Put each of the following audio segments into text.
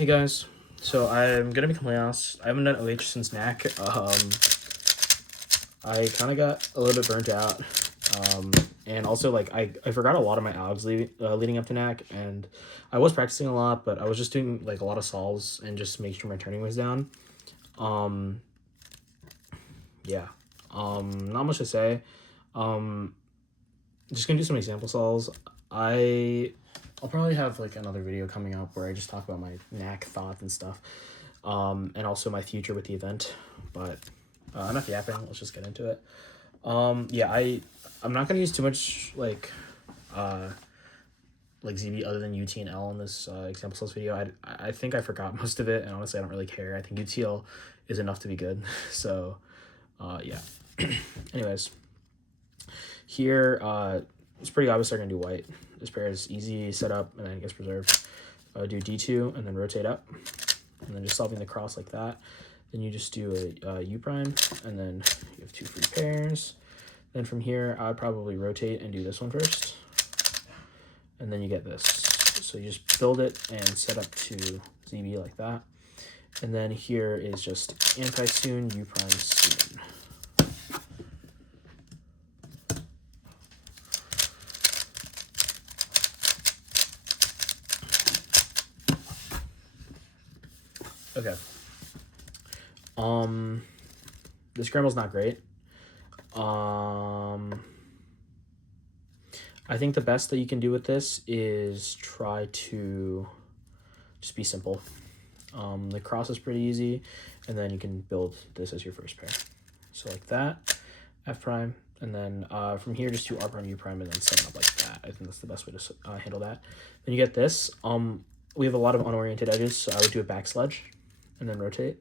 Hey guys, so I'm gonna be completely honest. I haven't done OH since NAC. I kind of got a little bit burnt out, and also like I forgot a lot of my algs leading up to NAC, and I was practicing a lot, but I was just doing like a lot of solves and just make sure my turning was down. Yeah, not much to say. Just gonna do some example solves. I'll probably have like another video coming up where I just talk about my NAC thoughts and stuff, and also my future with the event. But enough yapping. Let's just get into it. Yeah, I'm not gonna use too much like ZB other than UT and L in this example solves video. I think I forgot most of it, and honestly, I don't really care. I think UTL is enough to be good. So, yeah. Anyways, here it's pretty obvious they're gonna do white. This pair is easy setup, and then it gets preserved. Do D2 and then rotate up, and then just solving the cross like that. Then you just do a U prime, and then you have two free pairs. Then from here, I'd probably rotate and do this one first, and then you get this. So you just build it and set up to ZB like that. And then here is just anti-soon, U prime soon. Okay. The scramble's not great. I think the best that you can do with this is try to just be simple. The cross is pretty easy, and then you can build this as your first pair. So like that, F prime, and then from here just do R prime, U prime, and then set it up like that. I think that's the best way to handle that. Then you get this. We have a lot of unoriented edges, so I would do a back sledge, and then rotate.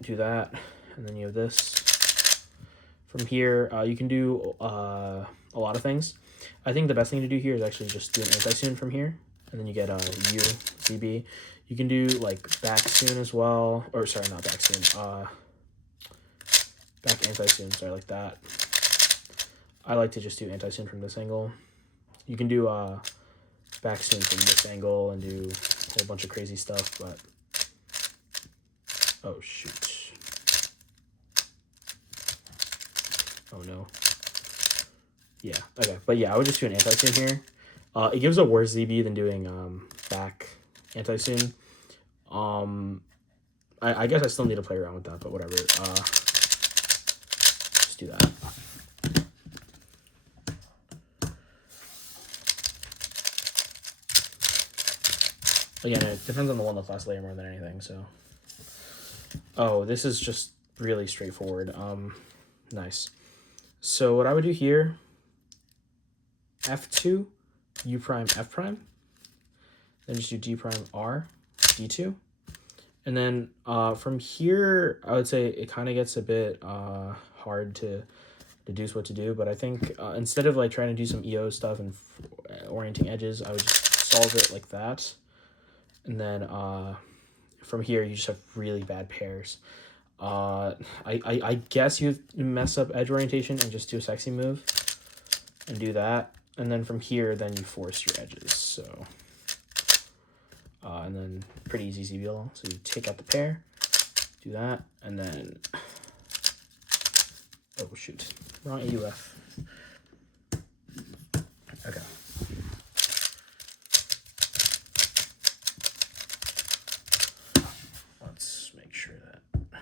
Do that, and then you have this. From here, you can do a lot of things. I think the best thing to do here is actually just do an anti-soon from here, and then you get U, ZB. You can do like back soon as well, or sorry, not back soon, back anti-soon, sorry, like that. I like to just do anti-soon from this angle. You can do back soon from this angle and do a whole bunch of crazy stuff, but oh shoot. Oh no. Yeah, okay. But yeah, I would just do an anti-soon here. It gives a worse ZB than doing back anti-soon. I guess I still need to play around with that, but whatever. Just do that. Again, it depends on the one that lasts layer more than anything, so. Oh, this is just really straightforward. Nice. So what I would do here, F2, U prime, F prime, then just do D prime, R, D2. And then from here, I would say it kind of gets a bit hard to deduce what to do, but I think instead of like trying to do some EO stuff and orienting edges, I would just solve it like that. And then from here, you just have really bad pairs. I guess you mess up edge orientation and just do a sexy move and do that. And then from here, then you force your edges. So, and then pretty easy ZBL. So you take out the pair, do that, and then, oh shoot, wrong AUF. Okay. Let's make sure that I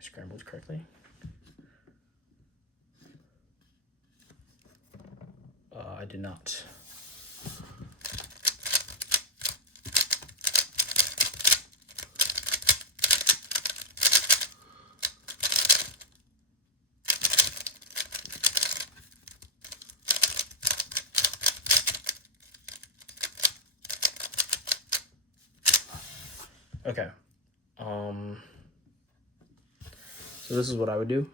scrambled correctly. I did not. Okay. So this is what I would do.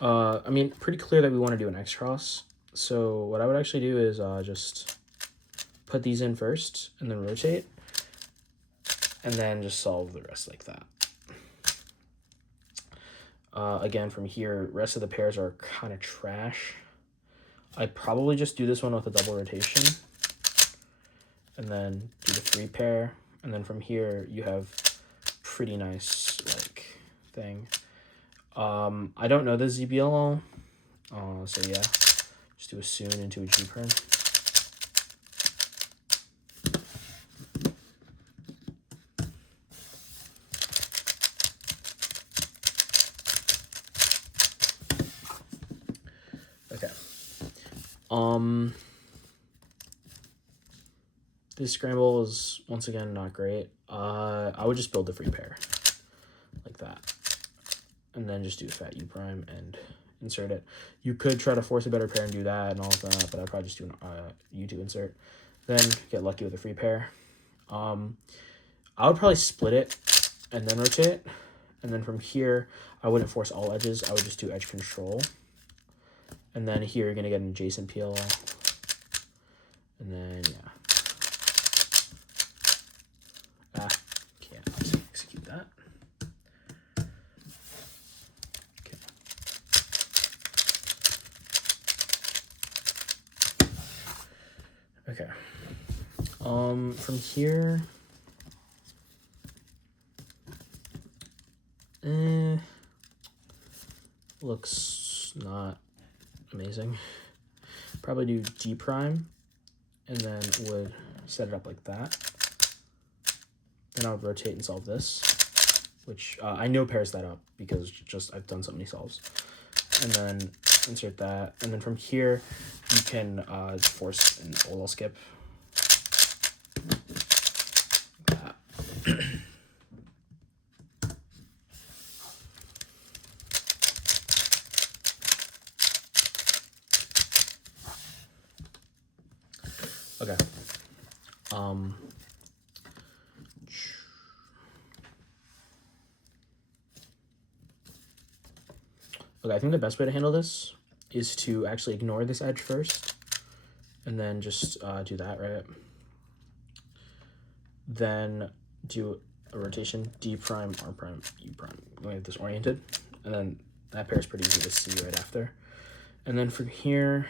I mean, pretty clear that we want to do an X cross. So what I would actually do is just put these in first and then rotate, and then just solve the rest like that. Again, from here, rest of the pairs are kind of trash. I'd probably just do this one with a double rotation. and then do the 3 pair, and then from here you have pretty nice like thing. I don't know the ZBLL, so yeah, just do a soon into a gprime. Okay. This scramble is once again not great. I would just build the free pair like that, and then just do a fat U prime and insert it. You could try to force a better pair and do that and all of that, but I'd probably just do an U2 insert. Then get lucky with a free pair. I would probably split it and then rotate, and then from here I wouldn't force all edges. I would just do edge control, and then here you're gonna get an adjacent PLL, and then yeah. Can't execute that. Okay. From here, looks not amazing. Probably do D prime, and then would set it up like that. Then I would rotate and solve this, which I know pairs that up because just I've done so many solves. And then insert that, and then from here you can force an OLL skip. Like that. Okay. Okay, I think the best way to handle this is to actually ignore this edge first, and then just do that, right? Then do a rotation, D prime, R prime, U prime, going this oriented, and then that pair is pretty easy to see right after. And then from here,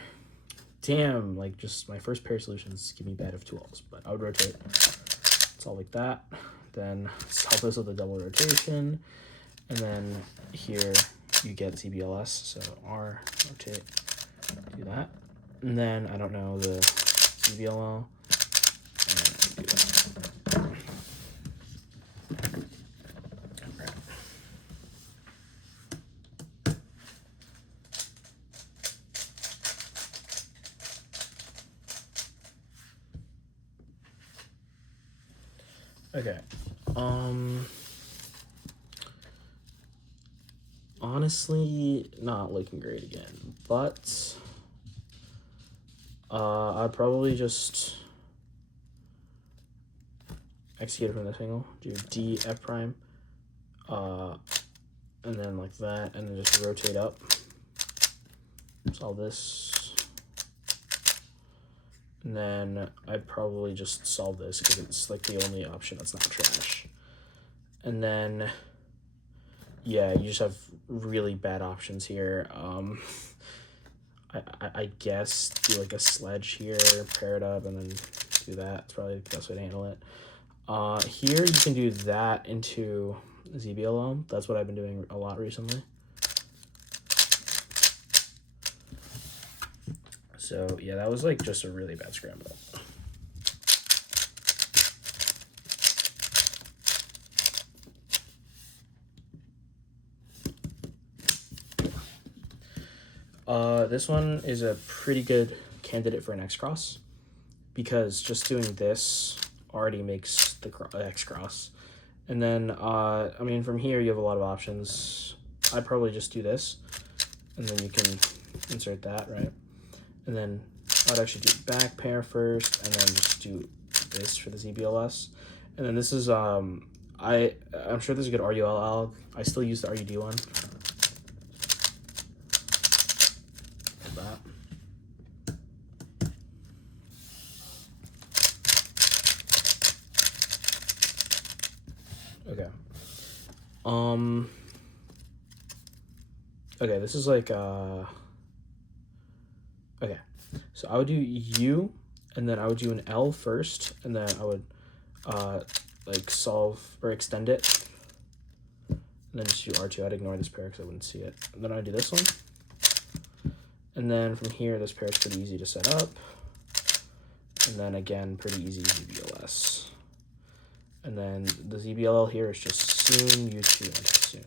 damn, like just my first pair solutions give me bad of 2 L's, but I would rotate. It's all like that. Then solve this with a double rotation, and then here you get ZBLS, so R, rotate, do that. And then I don't know the ZBLL, and do that. Okay. Honestly, not looking great again, but I'd probably just execute it from this angle, do D, F prime, and then like that, and then just rotate up, solve this, and then I'd probably just solve this because it's like the only option that's not trash. And then yeah, you just have really bad options here. I guess do like a sledge here, pair it up, and then do that. It's probably the best way to handle it. Here you can do that into ZBLL. That's what I've been doing a lot recently. So yeah, that was like just a really bad scramble. This one is a pretty good candidate for an X cross because just doing this already makes the X cross. And then, I mean, from here you have a lot of options. I'd probably just do this, and then you can insert that, right? And then I'd actually do back pair first, and then just do this for the ZBLS. And then this is, I'm sure there's a good RUL. I still use the RUD one. Okay. Okay, this is like, okay. So I would do U, and then I would do an L first, and then I would like solve or extend it, and then just do R2. I'd ignore this pair because I wouldn't see it. And then I'd do this one, and then from here, this pair is pretty easy to set up, and then again, pretty easy ZBLS. And then the ZBLL here is just soon, U2, and soon.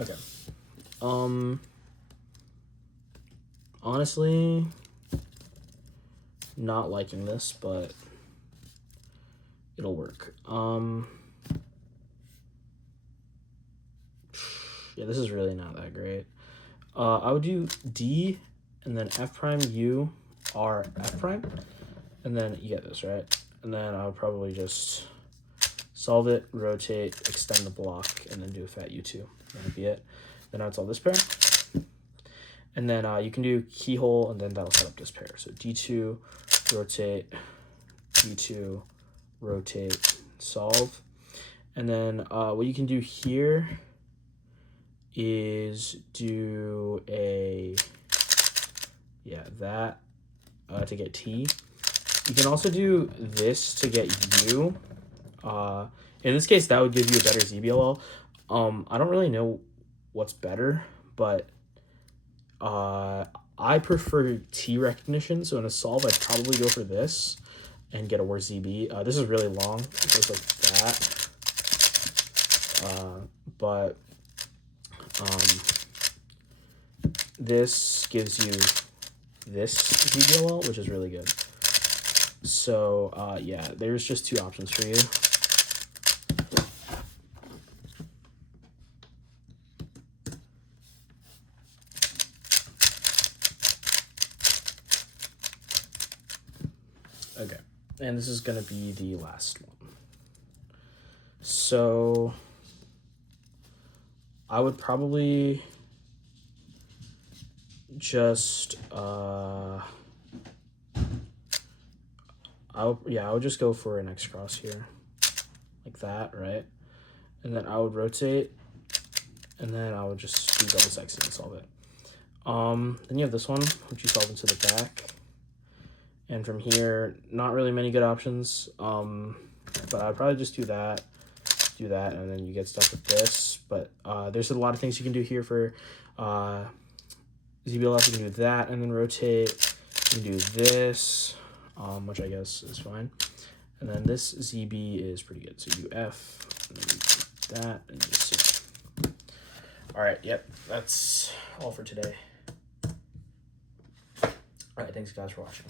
Okay. Honestly, not liking this, but it'll work. Yeah, this is really not that great. I would do D and then F prime U R F prime, and then you get this, right? And then I would probably just solve it, rotate, extend the block, and then do a fat U2. That'd be it. Then I would solve this pair. And then you can do keyhole, and then that'll set up this pair. So D2, rotate, D2, rotate, solve. And then what you can do here is do a, yeah, that to get T. You can also do this to get U. In this case, that would give you a better ZBLL. I don't really know what's better, but I prefer T recognition. So in a solve, I'd probably go for this and get a worse ZB. This is really long. It goes like that. But this gives you this ZBLL, which is really good. So yeah, there's just two options for you. Okay, and this is gonna be the last one. So I would probably just I would just go for an X cross here, like that, right? And then I would rotate, and then I would just do double sexing and solve it. Then you have this one, which you solve into the back. And from here, not really many good options, but I'd probably just do that, and then you get stuck with this. But there's a lot of things you can do here for ZBLF. You can do that, and then rotate. You can do this, which I guess is fine. And then this ZB is pretty good. So you do F, and then you do that, and you C. All right, yep, that's all for today. All right, thanks guys for watching.